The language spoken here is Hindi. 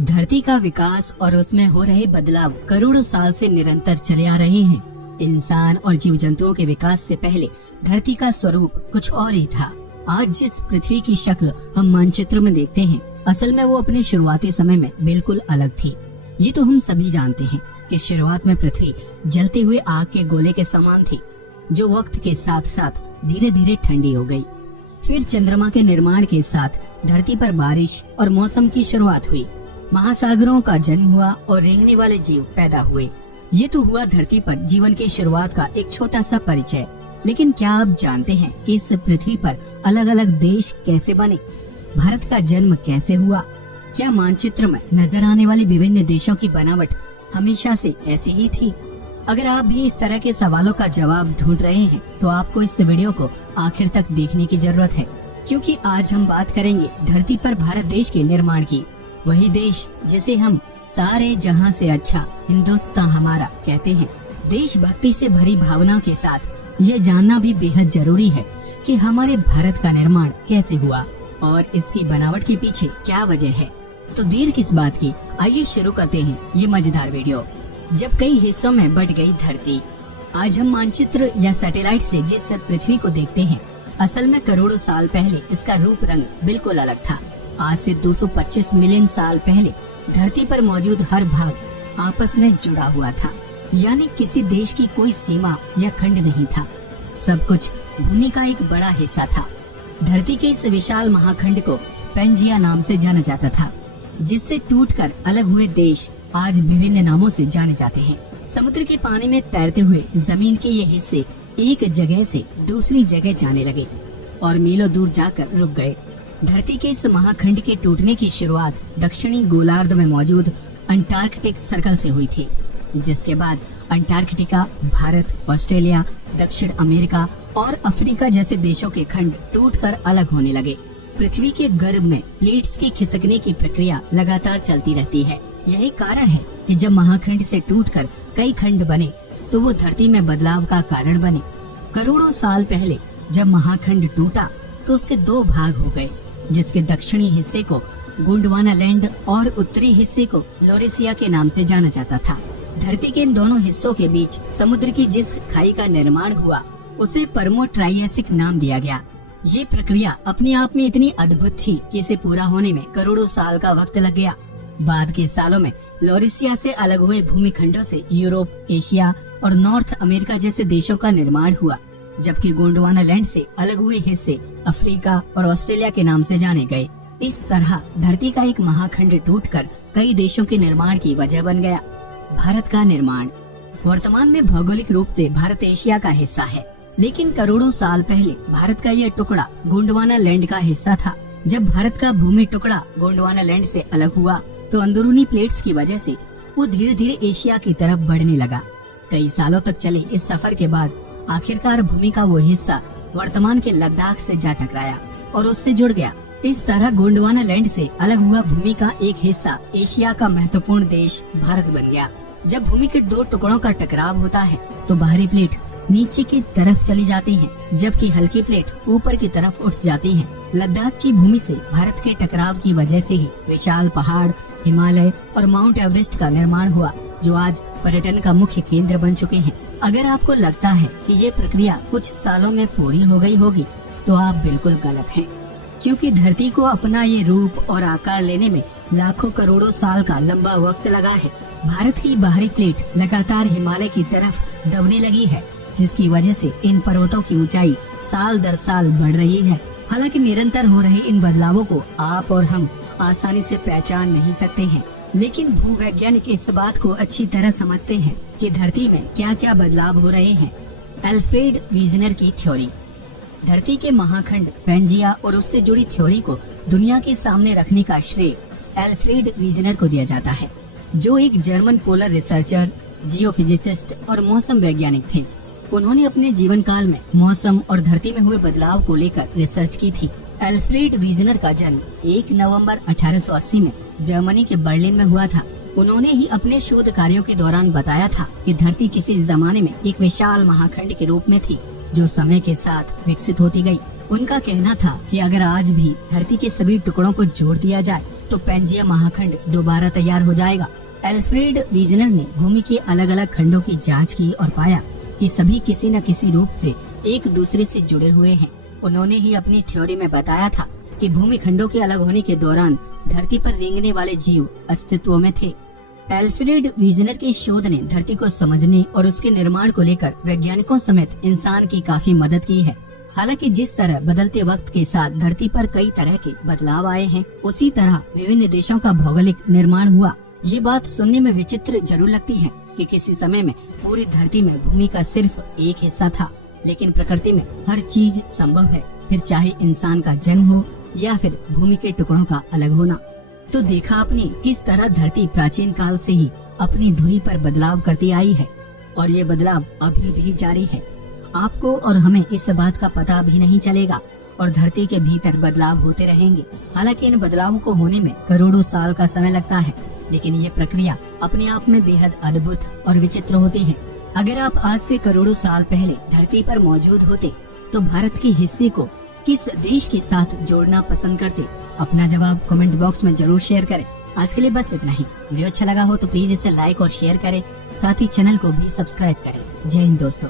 धरती का विकास और उसमें हो रहे बदलाव करोड़ों साल से निरंतर चले आ रहे हैं। इंसान और जीव जंतुओं के विकास से पहले धरती का स्वरूप कुछ और ही था। आज जिस पृथ्वी की शक्ल हम मानचित्र में देखते हैं, असल में वो अपने शुरुआती समय में बिल्कुल अलग थी। ये तो हम सभी जानते हैं कि शुरुआत में पृथ्वी जलते हुए आग के गोले के समान थी, जो वक्त के साथ साथ धीरे धीरे ठंडी हो गई। फिर चंद्रमा के निर्माण के साथ धरती पर बारिश और मौसम की शुरुआत हुई। महासागरों का जन्म हुआ और रेंगने वाले जीव पैदा हुए। ये तो हुआ धरती पर जीवन की शुरुआत का एक छोटा सा परिचय। लेकिन क्या आप जानते हैं कि इस पृथ्वी पर अलग अलग देश कैसे बने? भारत का जन्म कैसे हुआ? क्या मानचित्र में नजर आने वाली विभिन्न देशों की बनावट हमेशा से ऐसी ही थी? अगर आप भी इस तरह के सवालों का जवाब ढूंढ रहे हैं, तो आपको इस वीडियो को आखिर तक देखने की जरूरत है, क्योंकि आज हम बात करेंगे धरती पर भारत देश के निर्माण की। वही देश जिसे हम सारे जहां से अच्छा हिंदुस्तान हमारा कहते हैं। देशभक्ति से भरी भावना के साथ ये जानना भी बेहद जरूरी है कि हमारे भारत का निर्माण कैसे हुआ और इसकी बनावट के पीछे क्या वजह है। तो देर किस बात की, आइए शुरू करते हैं ये मजेदार वीडियो। जब कई हिस्सों में बट गई धरती, आज हम मानचित्र या सैटेलाइट से जिस पृथ्वी को देखते हैं, असल में करोड़ों साल पहले इसका रूप रंग बिल्कुल अलग था। आज से 225 मिलियन साल पहले धरती पर मौजूद हर भाग आपस में जुड़ा हुआ था, यानी किसी देश की कोई सीमा या खंड नहीं था। सब कुछ भूमि का एक बड़ा हिस्सा था। धरती के इस विशाल महाखंड को पेंजिया नाम से जाना जाता था, जिससे टूटकर अलग हुए देश आज विभिन्न नामों से जाने जाते हैं। समुद्र के पानी में तैरते हुए जमीन के ये हिस्से एक जगह से दूसरी जगह जाने लगे और मीलों दूर जाकर रुक गए। धरती के इस महाखंड के टूटने की शुरुआत दक्षिणी गोलार्ध में मौजूद अंटार्कटिक सर्कल से हुई थी, जिसके बाद अंटार्कटिका, भारत, ऑस्ट्रेलिया, दक्षिण अमेरिका और अफ्रीका जैसे देशों के खंड टूटकर अलग होने लगे। पृथ्वी के गर्भ में प्लेट्स की खिसकने की प्रक्रिया लगातार चलती रहती है। यही कारण है कि जब महाखंड से टूटकर कई खंड बने, तो वो धरती में बदलाव का कारण बने। करोड़ों साल पहले जब महाखंड टूटा, तो उसके दो भाग हो गए, जिसके दक्षिणी हिस्से को गोंडवाना लैंड और उत्तरी हिस्से को लोरेसिया के नाम से जाना जाता था। धरती के इन दोनों हिस्सों के बीच समुद्र की जिस खाई का निर्माण हुआ, उसे परमो ट्राइएसिक नाम दिया गया। ये प्रक्रिया अपने आप में इतनी अद्भुत थी कि इसे पूरा होने में करोड़ों साल का वक्त लग गया। बाद के सालों में लोरेसिया से अलग हुए भूमिखंडों से यूरोप, एशिया और नॉर्थ अमेरिका जैसे देशों का निर्माण हुआ, जबकि गोंडवाना लैंड से अलग हुए हिस्से अफ्रीका और ऑस्ट्रेलिया के नाम से जाने गए। इस तरह धरती का एक महाखंड टूटकर कई देशों के निर्माण की वजह बन गया। भारत का निर्माण। वर्तमान में भौगोलिक रूप से भारत एशिया का हिस्सा है, लेकिन करोड़ों साल पहले भारत का यह टुकड़ा गोंडवाना लैंड का हिस्सा था। जब भारत का भूमि टुकड़ा गोंडवाना लैंड से अलग हुआ, तो अंदरूनी प्लेट्स की वजह से वो धीरे धीरे एशिया की तरफ बढ़ने लगा। कई सालों तक चले इस सफर के बाद आखिरकार भूमि का वो हिस्सा वर्तमान के लद्दाख से जा टकराया और उससे जुड़ गया। इस तरह गोंडवाना लैंड से अलग हुआ भूमि का एक हिस्सा एशिया का महत्वपूर्ण देश भारत बन गया। जब भूमि के दो टुकड़ों का टकराव होता है, तो बाहरी प्लेट नीचे की तरफ चली जाती है, जबकि हल्की प्लेट ऊपर की तरफ उठ जाती है। लद्दाख की भूमि से भारत के टकराव की वजह से ही विशाल पहाड़, हिमालय और माउंट एवरेस्ट का निर्माण हुआ, जो आज पर्यटन का मुख्य केंद्र बन चुके हैं। अगर आपको लगता है कि ये प्रक्रिया कुछ सालों में पूरी हो गई होगी, तो आप बिल्कुल गलत हैं, क्योंकि धरती को अपना ये रूप और आकार लेने में लाखों करोड़ों साल का लंबा वक्त लगा है। भारत की बाहरी प्लेट लगातार हिमालय की तरफ दबने लगी है, जिसकी वजह से इन पर्वतों की ऊंचाई साल दर साल बढ़ रही है। हालांकि निरंतर हो रहे इन बदलावों को आप और हम आसानी से पहचान नहीं सकते हैं, लेकिन भूवैज्ञानिक इस बात को अच्छी तरह समझते हैं कि धरती में क्या क्या बदलाव हो रहे हैं। अल्फ्रेड वीजनर की थ्योरी। धरती के महाखंड पेंजिया और उससे जुड़ी थ्योरी को दुनिया के सामने रखने का श्रेय अल्फ्रेड वीजनर को दिया जाता है, जो एक जर्मन पोलर रिसर्चर, जियोफिजिसिस्ट और मौसम वैज्ञानिक थे। उन्होंने अपने जीवन काल में मौसम और धरती में हुए बदलाव को लेकर रिसर्च की थी। अल्फ्रेड वीजनर का जन्म 1 नवंबर 1880 में जर्मनी के बर्लिन में हुआ था। उन्होंने ही अपने शोध कार्यों के दौरान बताया था कि धरती किसी जमाने में एक विशाल महाखंड के रूप में थी, जो समय के साथ विकसित होती गई। उनका कहना था कि अगर आज भी धरती के सभी टुकड़ों को जोड़ दिया जाए, तो पैंजिया महाखंड दोबारा तैयार हो जाएगा। एल्फ्रेड वीजनर ने भूमि के अलग अलग खंडों की जांच की और पाया कि सभी किसी न किसी रूप से एक दूसरे से जुड़े हुए हैं। उन्होंने ही अपनी थ्योरी में बताया था कि भूमि खंडों के अलग होने के दौरान धरती पर रेंगने वाले जीव अस्तित्व में थे। एल्फ्रेड वीजनर के शोध ने धरती को समझने और उसके निर्माण को लेकर वैज्ञानिकों समेत इंसान की काफी मदद की है। हालांकि जिस तरह बदलते वक्त के साथ धरती पर कई तरह के बदलाव आए हैं, उसी तरह विभिन्न देशों का भौगोलिक निर्माण हुआ। ये बात सुनने में विचित्र जरूर लगती है कि किसी समय में पूरी धरती में भूमि का सिर्फ एक हिस्सा था, लेकिन प्रकृति में हर चीज संभव है, फिर चाहे इंसान का जन्म हो या फिर भूमि के टुकड़ों का अलग होना। तो देखा आपने किस तरह धरती प्राचीन काल से ही अपनी धुरी पर बदलाव करती आई है और ये बदलाव अभी भी जारी है। आपको और हमें इस बात का पता भी नहीं चलेगा और धरती के भीतर बदलाव होते रहेंगे। हालांकि इन बदलावों को होने में करोड़ों साल का समय लगता है, लेकिन ये प्रक्रिया अपने आप में बेहद अद्भुत और विचित्र होती है। अगर आप आज से करोड़ों साल पहले धरती पर मौजूद होते तो भारत के हिस्से को किस देश के साथ जोड़ना पसंद करते? अपना जवाब कमेंट बॉक्स में जरूर शेयर करें। आज के लिए बस इतना ही। वीडियो अच्छा लगा हो तो प्लीज इसे लाइक और शेयर करें, साथ ही चैनल को भी सब्सक्राइब करें। जय हिंद दोस्तों।